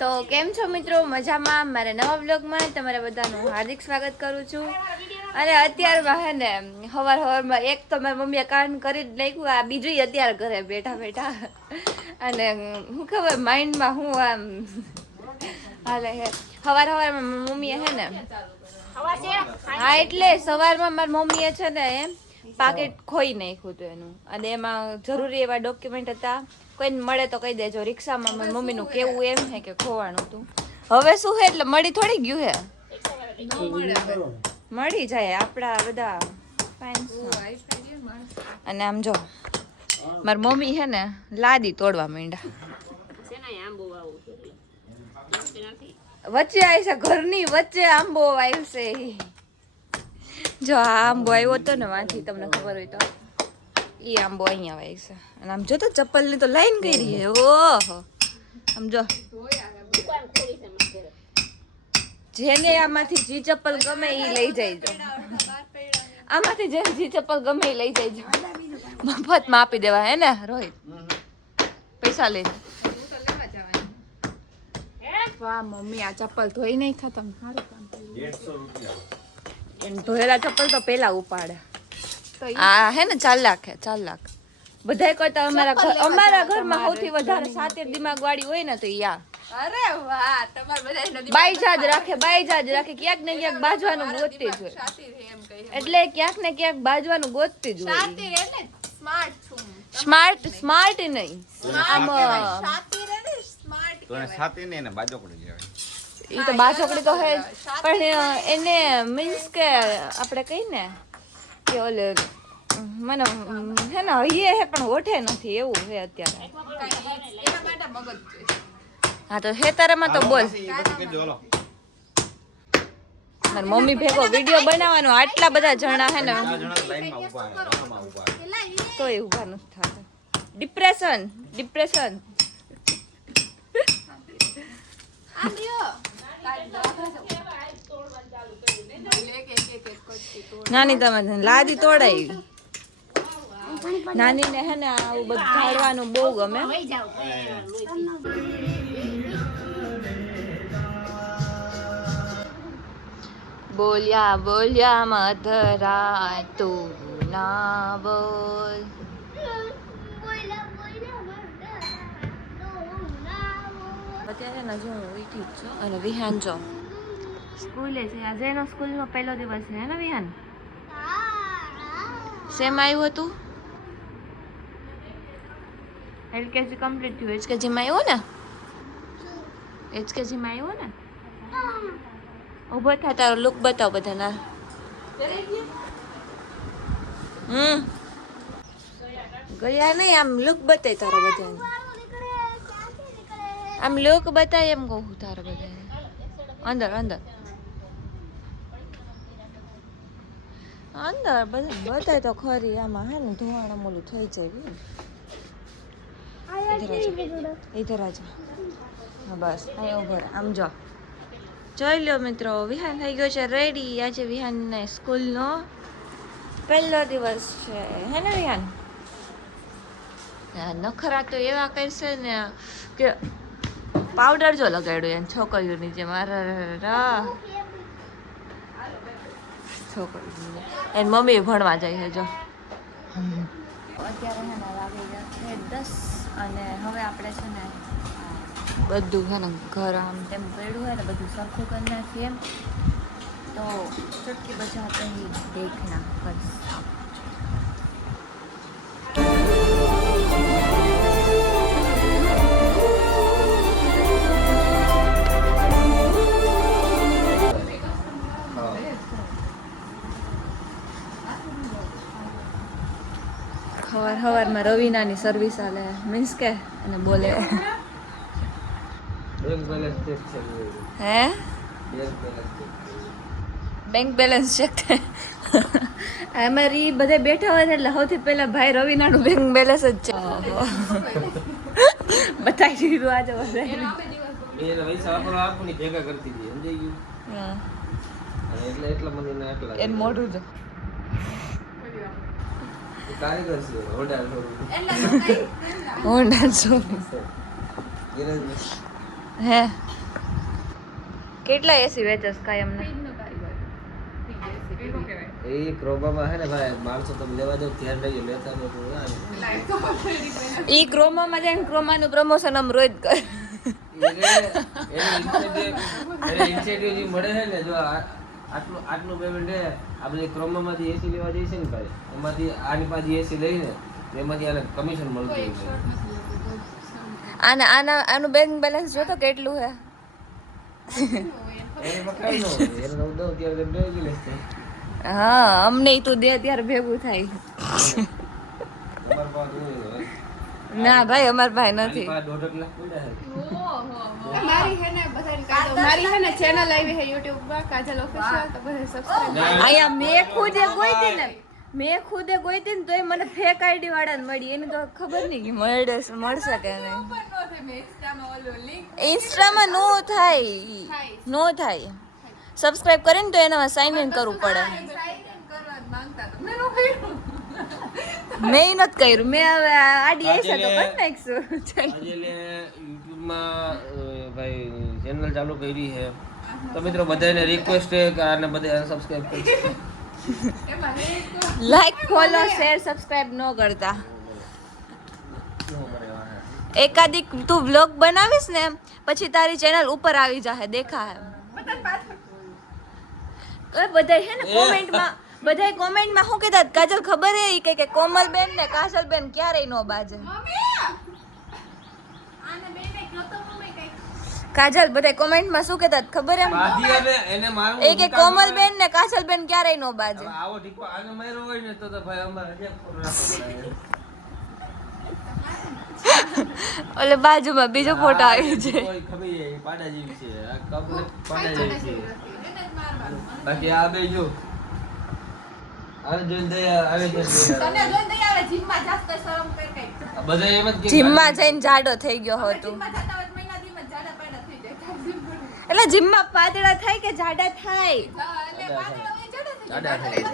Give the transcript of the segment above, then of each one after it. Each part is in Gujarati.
તો કેમ છો મિત્રો? મજામાં? મારા નવા બ્લોગમાં તમારા બધાનું હાર્દિક સ્વાગત કરું છું. અને અત્યારમાં હે ને સવારમાં એક તો મારી મમ્મીએ કામ કરી જ નાખ્યું, આ બીજું અત્યારે ઘરે બેઠા બેઠા. અને હું ખબર માઇન્ડમાં હું આમ હાલે હે સવારમાં મમ્મીએ હે ને હા એટલે સવારમાં મારી મમ્મીએ છે ને એમ પાકેટ ખોઈ નાખ્યું હતું એનું, અને એમાં જરૂરી એવા ડોક્યુમેન્ટ હતા. કોઈને મળે તો કહી દેજો. રિક્ષામાં મારી મમ્મીનું કેવું એમ છે કે ખોવાનું હતું. હવે શું હે એટલે મળી થોડી ગયું હે, મળી જાય આપડા બધા. અને આમ જો મારી મમ્મી હે ને લાદી તોડવા માંડ્યા. વચ્ચે આવી છે, ઘરની વચ્ચે આંબો આવ્યો છે. જો આ આંબો આવ્યો હતો ને વાંથી, તમને ખબર હોય તો ઈ આંબો અહીંયા આવે છે. અને આમ જો તો ચપ્પલ ની તો લાઈન કરી છે. ઓહો આમ જો, જેને આમાંથી જી ચપ્પલ ગમે ઈ લઈ જઈજો. આમાંથી જે જી ચપ્પલ ગમે ઈ લઈ જઈજો. મફતમાં આપી દેવા હે ને રોહિત, પૈસા લઈને. વાહ મમ્મી, આ ચપ્પલ ધોઈ નહીં ખતમ. સારું કામ કર્યું. ધોયેલા ચપ્પલ તો પેલા ઉપાડે. આ હે ને 4 લાખ હે, 4 લાખ. બધાય કરતા અમારા ઘરમાં સૌથી વધારે સાતેર દિમાગ વાળી હોય ને તો યા. અરે વાહ, તમાર બધાય બાઈજાજ રાખે, બાઈજાજ રાખે. ક્યાંક ને ક્યાંક બાજવાનું ગોતતી જ હોય. એટલે ક્યાંક ને ક્યાંક બાજવાનું ગોતતી જ હોય. સાતી રે ને સ્માર્ટ છું. સ્માર્ટ નહીં. આમ સાતી રે ને સ્માર્ટ. તો સાતી ને બાજોકડી કહેવાય. ઈ તો બાજોકડી તો હે જ, પણ એને મીન્સ કે આપણે કઈ ને કે ઓલે મને હે ને હૈયે હે પણ ઓઠે નથી એવું હે અત્યારે. હા તો હે તારામાં તો બોલ. મારી મમ્મી ભેગો વિડીયો બનાવવાનો, આટલા બધા જણા હે ને તોય ઊભા નથી થતા. ડિપ્રેશન. નાની તમે લાદી તોડાઈ. નાની ને હે ને આવું બધું ઝાડવાનું બહુ ગમે. બોલ્યા બોલ્યા મધરા તું ના બોલ. અત્યારે ને જો હું ઉઠી જ છું અને વિહાન જો સ્કૂલે છે. આજે એનો સ્કૂલનો પહેલો દિવસ છે ને વિહાન? સેમ આવ્યું હતું? એલકેજી કમ્પ્લીટ થયું. એચકેજીમાં આવ્યો ને? એચકેજીમાં આવ્યો ને? ઉભો થા, તારો લુક બતાવ બધાના. ગયા નહીં, આમ લુક બતાય તારો બધાને. આમ લુક બતાય એમ કહું તારો બધાને. અંદર બધા બતાય તો ખરી. આમાં હે ને ધોવાણા મોલું થઈ જાય. ઇધર આજા. હા બસ અહીંયા ઉભો રહે. આમ જો જોઈ લો મિત્રો, વિહાન થઈ ગયો છે રેડી. આજે વિહાનને સ્કૂલનો પહેલો દિવસ છે હે ને વિહાન? નખરા તો એવા કરશે ને કે પાવડર જો લગાડ્યો એને છોકરીઓની જેમ. છોકરી એની મમ્મી ભણવા જાય છે જો. અત્યારે છે ને વાગી ગયા છે 10 અને હવે આપણે છે ને બધું છે ને ઘર આમ તેમ પડ્યું હોય ને બધું સરખું કરી નાખીએ તો ચટકી બજા કहीं देखना बस. સવારમાં રવિનાની સર્વિસ આલે મીન્સ કે અને બોલે હે બેંક બેલેન્સ ચેક. અમારી બધા બેઠા હોય ને એટલે સૌથી પહેલા ભાઈ રવિનાનું બેંક બેલેન્સ જ છે. બતાવી દીધું આજે બધા એન મોઢું જો કારીગર છે હોન્ડા શોરૂમ હે કેટલા એસી વેચસ કાયમ ને એ ક્રોબામાં હે ને ભાઈ માણસો તમે લેવા જાવ ધ્યાન રાખજો લેતા તો ઈ ક્રોમામાં જઈને ક્રોમાનું પ્રમોશન આમ રોજ કરે એને ઇન્સેન્ટિવ જે મળે છે ને જો આટલું પેમેન્ટ હે આપણે ક્રોમામાંથી એસી લેવા જઈએ છે ને ભાઈ એમાંથી આની પાછી એસી લઈને એમાંથી આને કમિશન મળતું હોય આનું બેંક બેલેન્સ જો તો કેટલું હે એને પકડાઈ નો એને હું દઉં ત્યારે બે ગિલેસ થાય હા અમને તું દે ત્યારે ભેગું થાય તમાર પાસે હોય ના ભાઈ અમાર ભાઈ નથી આની પાસે 1.5 લાખ પડ્યા છે મારી હે ને બધાની મારી હે ને ચેનલ આવી હે YouTube માં કાજલ ઓફિશિયલ તો બધા સબસ્ક્રાઇબ અહીંયા મેં ખુદે ગોઈતી ને તોય મને ફેક આઈડી વાળા મળી એની તો ખબર નહીં કે મળશે કે નહીં ઇન્સ્ટામાં નો થાય સબસ્ક્રાઇબ કરીને તો એનામાં સાઇન ઇન કરવું પડે મેં નથી કર્યું મેં હવે આડી આવી તો કરી નાખશું આજે YouTube માં ભાઈ ચેનલ ચાલુ કરી છે તો મિત્રો બધાને રિક્વેસ્ટ છે કે આને બધાને સબસ્ક્રાઇબ કરો લાઈક ફોલો શેર સબસ્ક્રાઇબ ન કરતા એકાદી તું વ્લોગ બનાવીશ ને પછી તારી ચેનલ ઉપર આવી જાહે દેખા હે બધા હે ને કોમેન્ટમાં શું કહેતા કાજલ ખબર હે કે કોમલબેન ને કાજલબેન ક્યારેય નો બાજે કાજલ બધા કોમેન્ટમાં શું કહેતા ખબર હે એને મારું એ કે કોમલબેન ને કાજલબેન ક્યારેય નો બાજે આવો ઠીકો આને માર્યો હોય ને તો ભાઈ અમારે ઓલે બાજુમાં બીજો ફોટો આવી છે કોઈ ખબર છે પાડા જેવી છે આ કપલે પાડા જેવી છે બાકી આ બે જો આને જોઈને દયા આવે છે બધા એમ જ કે જીમમાં જઈને જાડો થઈ ગયો હો તું એટલે જીમમાં પાતળા થાય કે જાડા થાય જાડા થાય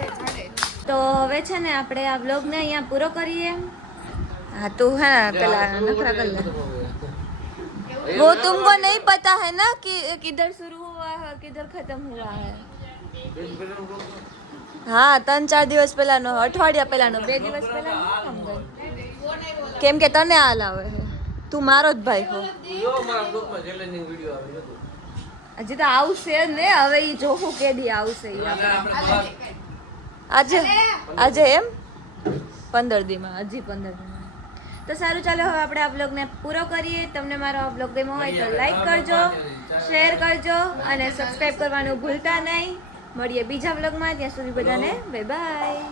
તો હવે છે ને આપણે આ વ્લોગને અહીંયા પૂરો કરીએ हाँ तू है ना पहला नखरा कर ले वो तुमको नहीं पता है ना कि किधर शुरू हुआ है किधर खत्म हुआ है हाँ 3-4 દિવસ પહેલાનો અઠવાડિયા પહેલાનો 2 દિવસ પહેલાનો કેમ કે તને હાલ આવે છે તું મારો જ ભાઈ હો જો મારા બ્લોગમાં ચેલેન્જિંગ વિડિયો આવી હતો હજી તો આવશે ને હવે ઈ જોખું કેદી આવશે ઈ આપણે આજે એમ 15 દીમાં હજી 15 દી તો સારું ચાલો હવે આપણે આ બ્લોગને પૂરો કરીએ તમને મારો આ બ્લોગ ગમ્યો હોય તો લાઈક કરજો શેર કરજો અને સબસ્ક્રાઇબ કરવાનું ભૂલતા નહીં મળીએ બીજા બ્લોગમાં ત્યાં સુધી બધાને બાય બાય